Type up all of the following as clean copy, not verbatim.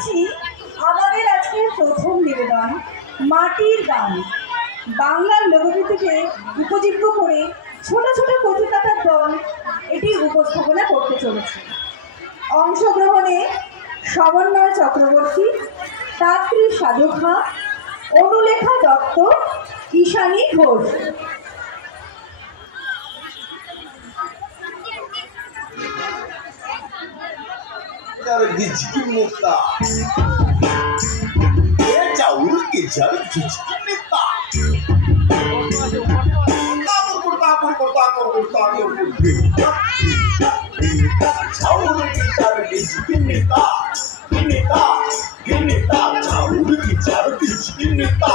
জানাচ্ছি আমাদের আজকের প্রথম নিবেদন মাটির গান। বাংলার লোকগীতিকে উপজীব্য করে ছোট ছোট কথিকাতার দল এটি উপস্থাপনা করতে চলেছে। অংশগ্রহণে সমন্বয় Chakraborty, তাত্রী Sadhukha, Anulekha Dutta, Ishani Ghosh. Gizli nokta. Jauh kejar gizli nokta. Tapur. Jauh kejar gizli nokta. Nokta. Jauh kejar gizli nokta.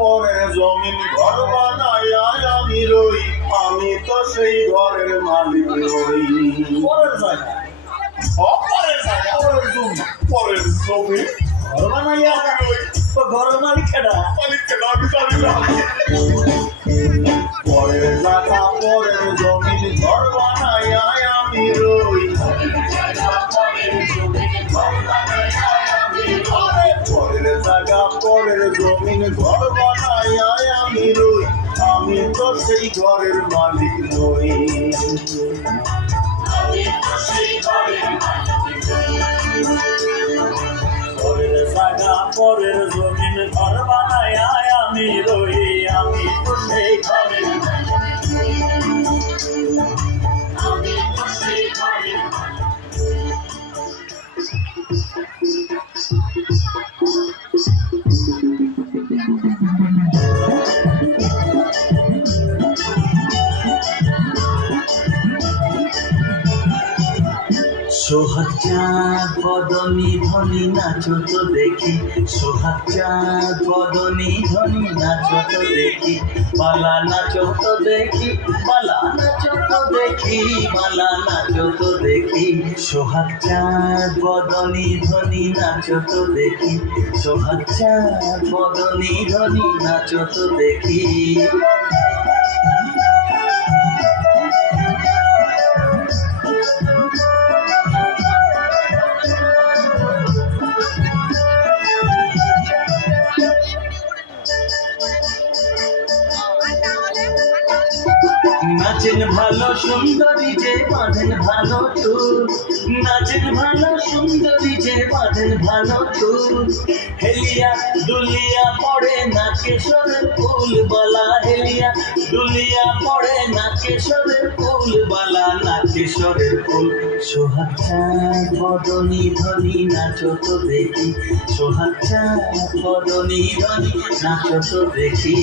পরের জমিন ঘর বানায় আমি রই, আমি তো সেই ঘরের মালিক নই। পরের জায়গা পরের জমি ঘর বানাইয়া রই, তো ঘরের মালিক কেডা? আমি জানি না। পরের জায়গা পরের জমিন ঘর বানায় আমি রই, পরের জায়গা পরের জমিন ঘর বানায় আমি রই, আমি তো সেই ঘরের মালিক নই। পরের জায়গা পরের জমিন ঘর বানায় আমি রই, আমি তো সেই ঘরের সোহাগ চাঁদ বদনী ধনী নাচো তো দেখি, সোহাগ চাঁদ বদনী ধনী নাচো তো দেখি, মালা নাচো তো দেখি, মালা নাচো তো দেখি, মালা নাচো তো দেখি। সোহাগ চাঁদ বদনী ধনী নাচো তো দেখি, সোহাগ চাঁদ বদনী ধনী নাচো তো দেখি। নাচেন ভালো সুন্দরী যে বাঁধেন ভালো চুল, নাচেন ভালো সুন্দরী যে বাঁধেন ভালো চুল, হেলিয়া দুলিয়া পড়ে না কেশরের ফুল বালা, হেলিয়া দুলিয়া পড়ে না কেশরের ফুল বালা, না কেশরের ফুল। সোহাগ চাঁদ বদনী ধনী নাচো তো দেখি, সোহাগ চাঁদ বদনী ধনী নাচো তো দেখি।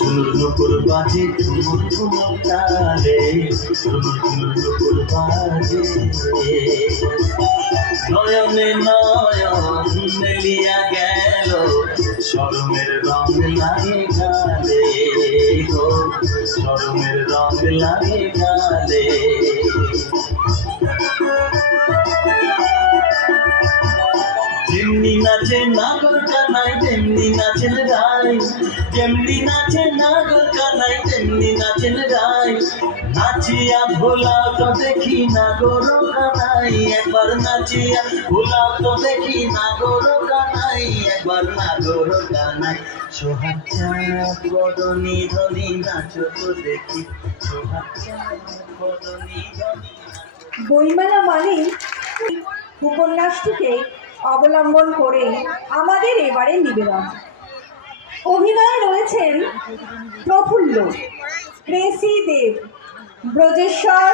ঝুনুর নুপুর বাজে ঝুমুর ঝুমুর তালে, ঝুনুর নুপুর বাজে, নয়নে নয়ন মেলিয়া গেল, শরমের রং লাগে গালে গো, শরমের রং লাগে গালে। যেমনি নাচে নাগর কানাই তেমনি নাচেন রাই, যেমনি নাচে নাগর কানাই তেমনি নাচেন রাই, নাচিয়া ভোলাও তো দেখি নাগর কানাই, একবার নাচিয়া ভোলাও তো দেখি নাগর কানাই, একবার নাগর কানাই। সোহাগ চাঁদ বদনী ধনী নাচো তো দেখি, সোহাগ চাঁদ বদনী ধনী। বইমেলা মানে উপন্যাসটিকে অবলম্বন করে আমাদের এবারে নিবেদন। অভিনয়ে রয়েছেন প্রফুল্ল, প্রেসি দেব, ব্রজেশ্বর,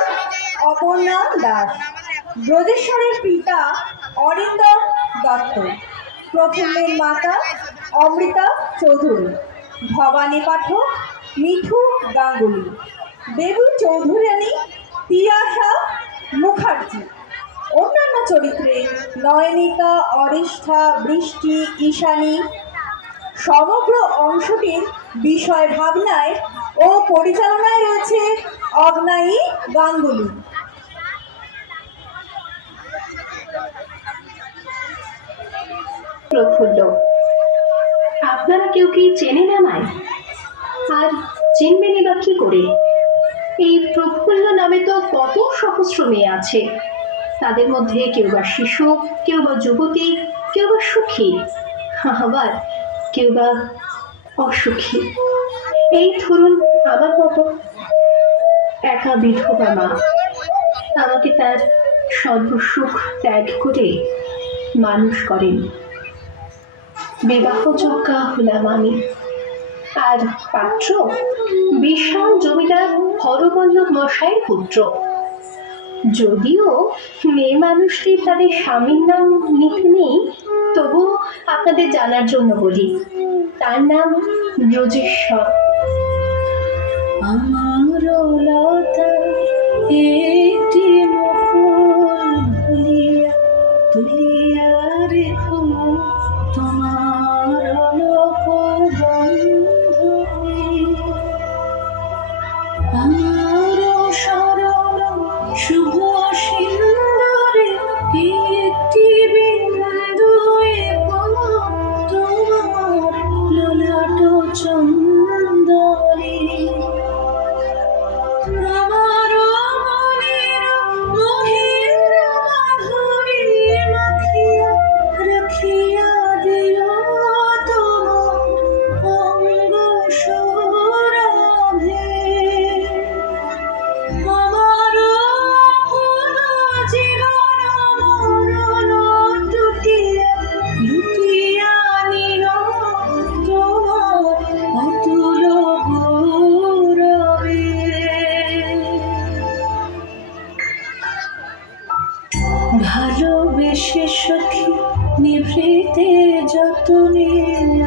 অপর্ণা দাস, ব্রজেশ্বরের পিতা অরিন্দম দত্ত, প্রফুল্লের মাতা অমৃতা চৌধুরী, ভবানী পাঠক, মিঠু গাঙ্গুলি, দেবী চৌধুরানী, তিয়াশা নয়নিকা, অরিষ্ঠা, বৃষ্টি, ঈশানী সমগ্র অংশটির বিষয় ভাবনায় ও পরিচালনায় রয়েছে অগ্নায়ী গাঙ্গুলি। প্রফুল্ল, আপনারা কেউ কি চেনেন আমায়? আর চিনবেনই বা কি করে? এই প্রফুল্ল নামে তো কত সহস্র মেয়ে আছে। তাদের মধ্যে কেউ বা শিশু, কেউ বা যুবতী, কেউ বা সুখী, আবার কেউ বা অসুখী। এই ধরুন আমার মতো একা বিধবা মা। আমাকে তার সর্বসুখ ত্যাগ করে মানুষ করেন। বিবাহযোগ্যা হলাম আমি। আর পাত্র বিশাল জমিদার হরবল্লভ মশাইয়ের পুত্র। যদিও মেয়ে মানুষটি তাদের স্বামীর নাম নিতে নেই, তবু আপনাদের জানার জন্য বলি, তার নাম ব্রজেশ্বর। আমার লতা একটি মুকুল তুলিয়া তুলিয়া রেখো তোমার অলোক বন্ধনে। আমার সরল শুভ সিন্দুরে একটি বিন্দু তোমার ললাট চন্দনে। আমার মনের মহেন্দ্র মাধুরী মাখিয়া রাখিয়া দিও তোমার অঙ্গ সৌরভে। আমার কোন জীবন মরণ টুটিয়া লুটিয়া নিও তোমার অতুল গৌরবে। ভালোবেসে সখী নিভৃতে যতনে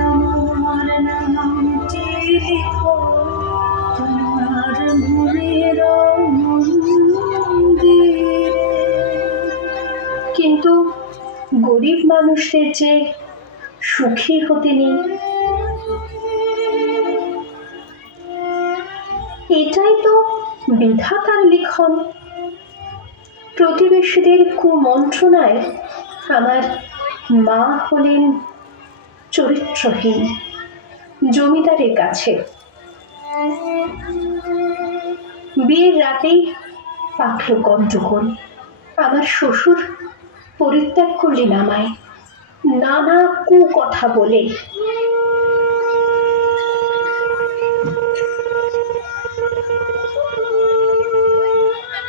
আমার নামটি লিখো তোমার মনের মন্দিরে। কিন্তু গরিব মানুষদের যে সুখী হতে নেই, এটাই তো বিধাতার লিখন। প্রতিবেশীদের কুমন্ত্রণায় আমার মা হলেন চরিত্রহীন জমিদারের কাছে। বিয়ের রাতেই পাকল গন্ডগোল। আমার শ্বশুর পরিত্যাগ করলেন আমায় নানা কুকথা বলে।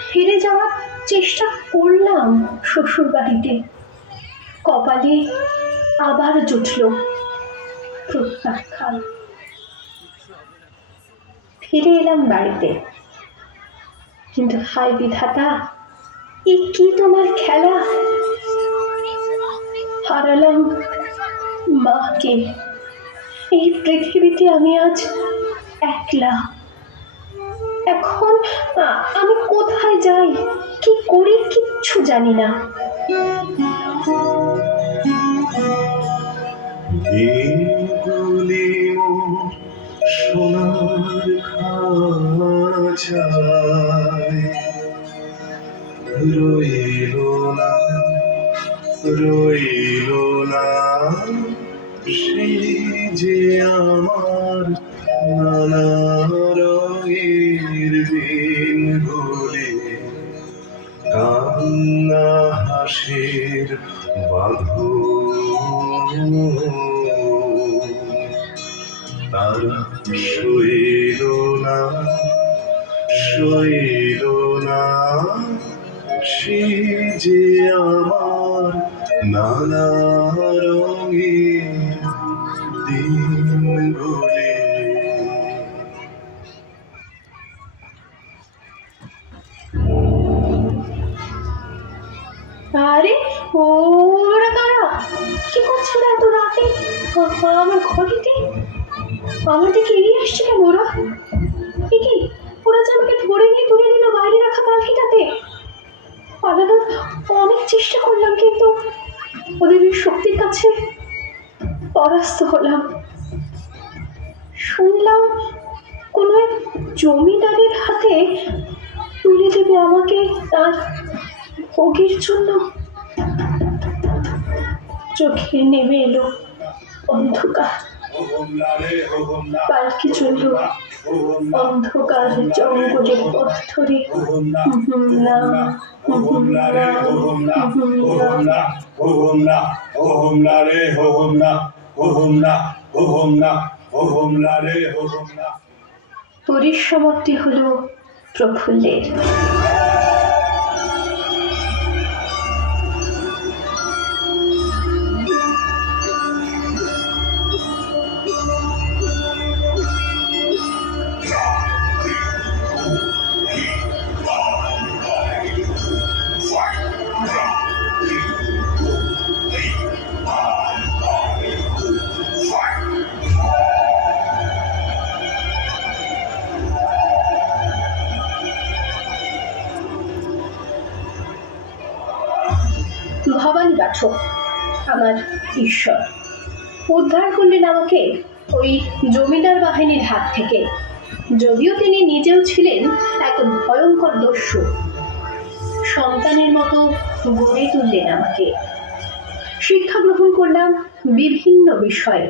ফিরে যাওয়ার চেষ্টা করলাম শ্বশুর বাড়িতে, কপালে আবার জুটল প্রত্যাখ্যান। ফিরে এলাম বাড়িতে, কিন্তু হায় বিধাতা, এ কি তোমার খেলা! হারালাম মাকে। এই পৃথিবীতে আমি আজ একলা। এখন আমি কোথায় যাই, কি করি, কিচ্ছু জানি না। দিনগুলি মোর সোনার খাঁচায় রইল না সেই যে আমার নানা রঙের দিনগুলি। কান্না হাসির বাঁধন তারা সইল না সে যে আমার নানা রঙের দিনগুলি। আরে ওরা কারা? কি করছিল এত রাতে আমার ঘরেতে? আমার দিকে এড়িয়ে আসছে কেন ওরা? কি ওরা যে আমাকে ধরে নিয়ে তুলে নিল বাইরে রাখা পালকিটাতে। পালানোর অনেক চেষ্টা করলাম, কিন্তু ওদের এই শক্তির কাছে পরাস্ত হলাম। শুনলাম কোনো এক জমিদারের হাতে তুলে দেবে আমাকে তার ভোগের জন্য। চোখে নেমে এলো অন্ধকার, পালকি চলল অন্ধকার জঙ্গলের পথ ধরে। পরিসমাপ্তি হলো প্রফুল্লের। ভবানী পাঠক আমার ঈশ্বর উদ্ধার করলেন আমাকে ওই জমিদার বাহিনীর হাত থেকে। যদিও তিনি নিজেও ছিলেন এক ভয়ঙ্কর দস্যু, সন্তানের মতো গড়ে তুললেন আমাকে। শিক্ষা গ্রহণ করলাম বিভিন্ন বিষয়ে।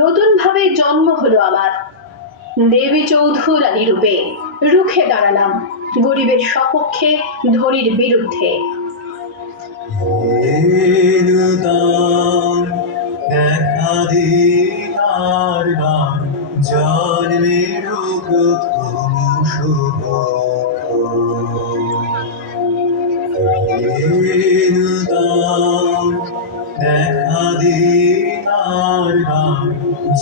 নতুন ভাবে জন্ম হলো আমার। দেবী চৌধুরানী রূপে রুখে দাঁড়ালাম গরিবের সপক্ষে, ধনীর বিরুদ্ধে। দেখা দিতার জন্মের প্রথম শুভ দেখা দিতার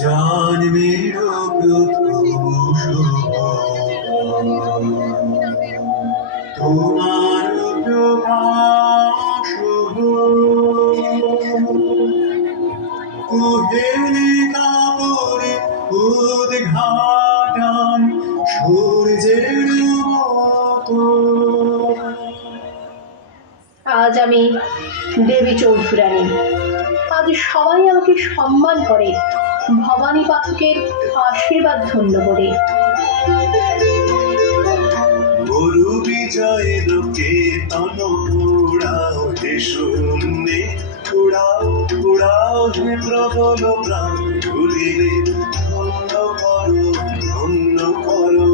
জন্মের প্রথম শুভ তোমার প্রকাশ কুহেলিকা পরে উদ্ঘাটন সূর্যের মতো। আজ আমি দেবী চৌধুরানী। আজ সবাই আমাকে সম্মান করে ভবানী পাঠকের আশীর্বাদ ধন্য করে। গরু বিজয় লোকে তন উড়াও হে শূন্যে, উড়াও উড়াও হে প্রবল প্রাণ ভুলিলে, ধন্য করো ধন্য করো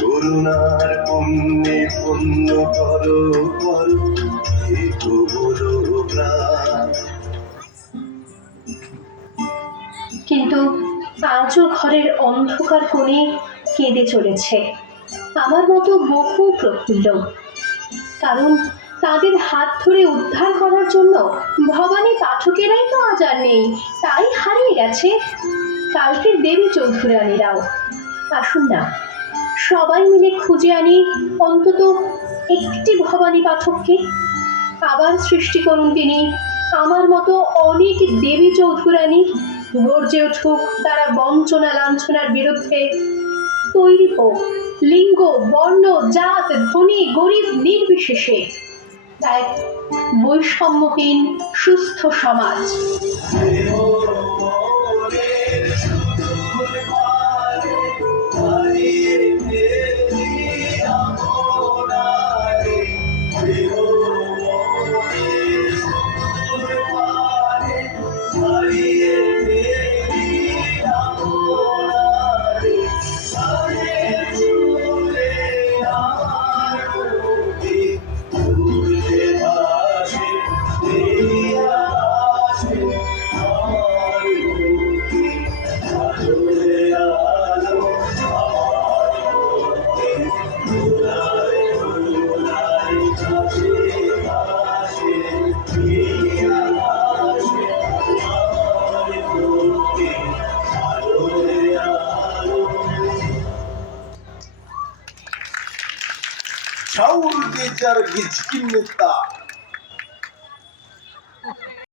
করুণার পুণ্যে পুণ্য করো করো হে প্রবল প্রাণ। কিন্তু আজও ঘরের অন্ধকার কোণে কেঁদে চলেছে আমার মতো বহু প্রফুল্ল। কারণ তাদের হাত ধরে উদ্ধার করার জন্য ভবানী পাঠকেরাই তো আজ আর নেই, তাই হারিয়ে গেছে কালকের দেবী চৌধুরানীরাও। আসুন না সবাই মিলে খুঁজে আনি অন্তত একটি ভবানী পাঠককে। আবার সৃষ্টি করুন তিনি আমার মতো অনেক দেবী চৌধুরানী। গর্জে উঠুক তারা বঞ্চনা লাঞ্ছনার বিরুদ্ধে। তৈরি হোক লিঙ্গ, বর্ণ, জাত, ধনী গরিব নির্বিশেষে এক বৈষম্যহীন সুস্থ সমাজ। 겨울 계절 기치깁니다.